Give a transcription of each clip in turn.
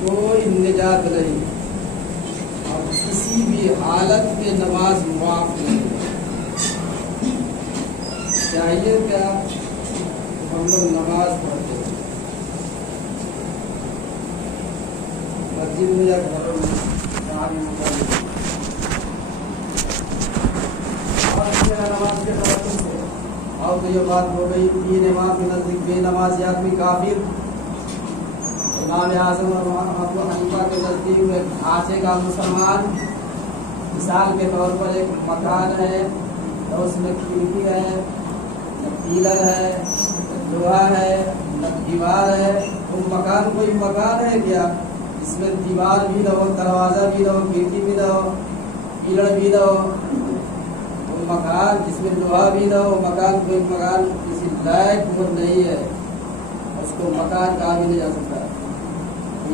کوئی نجات نہیں اور کسی بھی حالت میں نماز معاف نہیں ہے۔ چاہیے کیا ہم لوگ نماز پڑھتے ہیں مسجد میں یا گھروں میں جہاں بھی نماز کے توقع سے اور تو یہ بات ہو گئی تین امام کے نزدیک بے نمازی آدمی کافر، امام اعظم اور ابو حنیفہ کے نزدیک میں ڈھانچے کا مسلمان، مثال کے طور پر ایک مکان ہے اور اس میں کھڑکی ہے، نہ پیلر ہے، نہ لوہا ہے، نہ دیوار ہے، وہ مکان کوئی مکان ہے کیا جس میں دیوار بھی نہ ہو، دروازہ بھی نہ ہو، کھڑکی بھی نہ ہو، پیلر بھی نہ ہو؟ وہ مکان جس میں لوہا بھی نہ ہو، مکان کوئی مکان کسی لائق نہیں ہے، اس کو مکان کہا بھی نہیں جا سکتا۔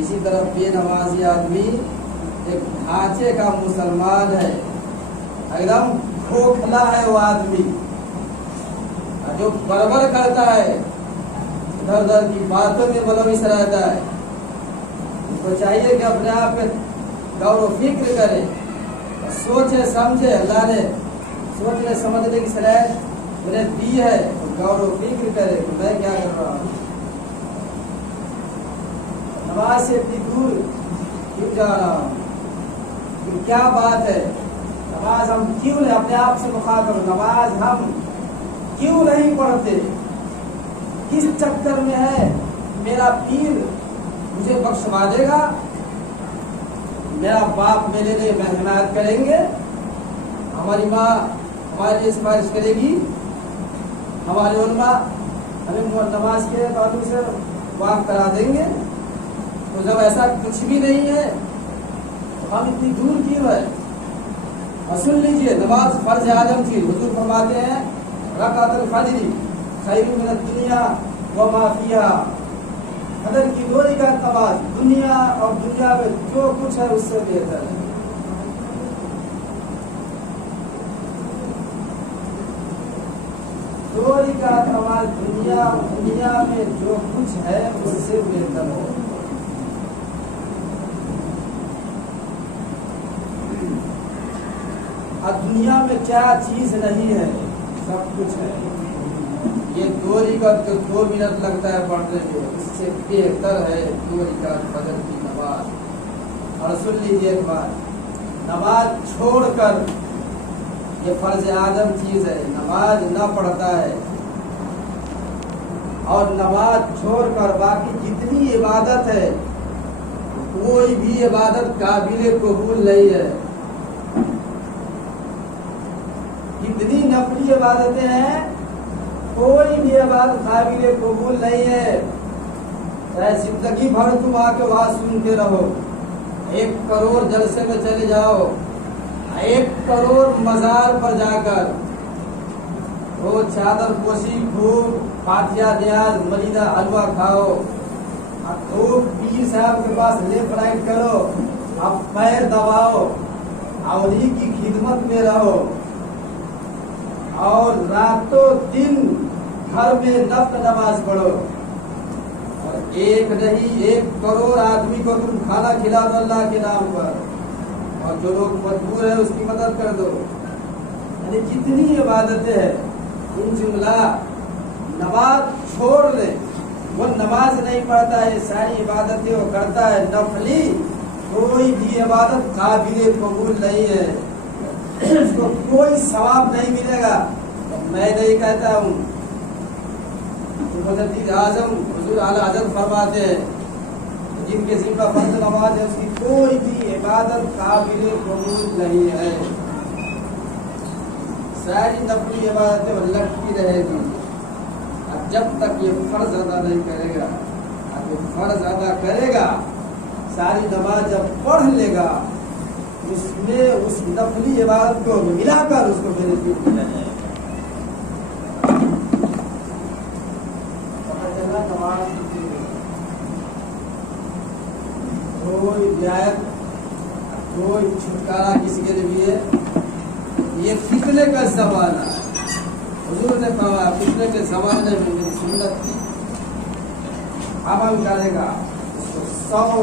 اسی طرح بے نمازی آدمی ایک ڈھانچے کا مسلمان ہے، ایک دم کھوکھلا ہے وہ آدمی جو بربر کرتا ہے، ادھر ادھر کی باتوں میں ملوث رہتا ہے۔ اس کو چاہیے کہ اپنے آپ میں غور و فکر کرے، سوچے سمجھے، اللہ نے سوچنے سمجھنے کی صلاحیت مجھے دی ہے، تو غور و فکر کرے کہ میں کیا کر رہا ہوں، نماز سے اتنی دور کیوں جا رہا ہوں، کیا بات ہے، نماز ہم کیوں نہیں اپنے آپ سے مخاطب، نماز ہم کیوں نہیں پڑھتے، کس چکر میں ہے، میرا پیر مجھے بخشوا دے گا، میرا باپ میرے لیے محنت کریں گے، ہماری ماں ہمارے لیے سفارش کرے گی، ہمارے علماء ہمیں نماز کے تعلق سے واقف کرا دیں گے۔ تو جب ایسا کچھ بھی نہیں ہے تو ہم اتنی دور کیوں ہے؟ اور سن لیجیے، نماز فرض اعظم تھی، حضور فرماتے ہیں رکعت الفجر خیر من الدنیا وما فیہا، فجر کی 2 رکعت نماز دنیا اور دنیا میں جو کچھ ہے اس سے بہتر ہے۔ 2 رکعت نماز دنیا میں جو کچھ ہے اس سے بہتر ہے۔ اور دنیا میں کیا چیز نہیں ہے، سب کچھ ہے۔ یہ 2 رکعت کو 2 منٹ لگتا ہے پڑھنے میں، اس سے بہتر ہے 2 رکعت فجر کی نماز۔ اور سن لیجیے ایک بات، نماز چھوڑ کر، یہ فرض اعظم چیز ہے، نماز نہ پڑھتا ہے اور نماز چھوڑ کر باقی جتنی عبادت ہے کوئی بھی عبادت قابل قبول نہیں ہے۔ جتنی نفلی عبادتیں ہیں کوئی بھی عبادت قابل قبول نہیں ہے، چاہے زندگی بھر تم آ کے وہاں سنتے رہو، 1 کروڑ جلسے میں چلے جاؤ، 1 کروڑ مزار پر جا کر وہ چادر پوشی خوب، فاتحہ نیاز ملیدہ حلوہ کھاؤ، اب خوب پیر صاحب کے پاس لیفٹ رائٹ کرو، اب پیر دباؤ، اولی کی خدمت میں رہو، اور راتوں دن گھر میں نفل نماز پڑھو، اور ایک نہیں 1 کروڑ آدمی کو تم کھانا کھلا دو اللہ کے نام پر، اور جو لوگ مجبور ہیں اس کی مدد کر دو۔ یعنی جتنی عبادتیں ہیں ان جملہ نماز چھوڑ لے، وہ نماز نہیں پڑھتا ہے، ساری عبادتیں وہ کرتا ہے نفلی، کوئی بھی عبادت قابل قبول نہیں ہے، اس کو کوئی ثواب نہیں ملے گا۔ میں نہیں کہتا ہوں، حضرت اعظم حضور اعلی حضرت فرماتے ہیں جن کے ذمہ فرض نماز ہے اس کی کوئی بھی عبادت قابل قبول نہیں ہے، ساری نفلی عبادتیں وہ لٹکی رہے گی جب تک یہ فرض ادا نہیں کرے گا۔ اب یہ فرض ادا کرے گا، ساری نماز جب پڑھ لے گا، اس میں اس نفلی عبادت کو ملا کر اس کو بینیفٹ ملا جائے گا۔ پتہ چلا نماز کوئی رعایت، کوئی چھٹکارا کسی کے لیے بھی ہے، یہ فتنے کا زمانہ ہے۔ حضور نے کہا فتنے کے زمانے میں میری سنت عمل کرے گا اس کو 100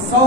100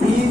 3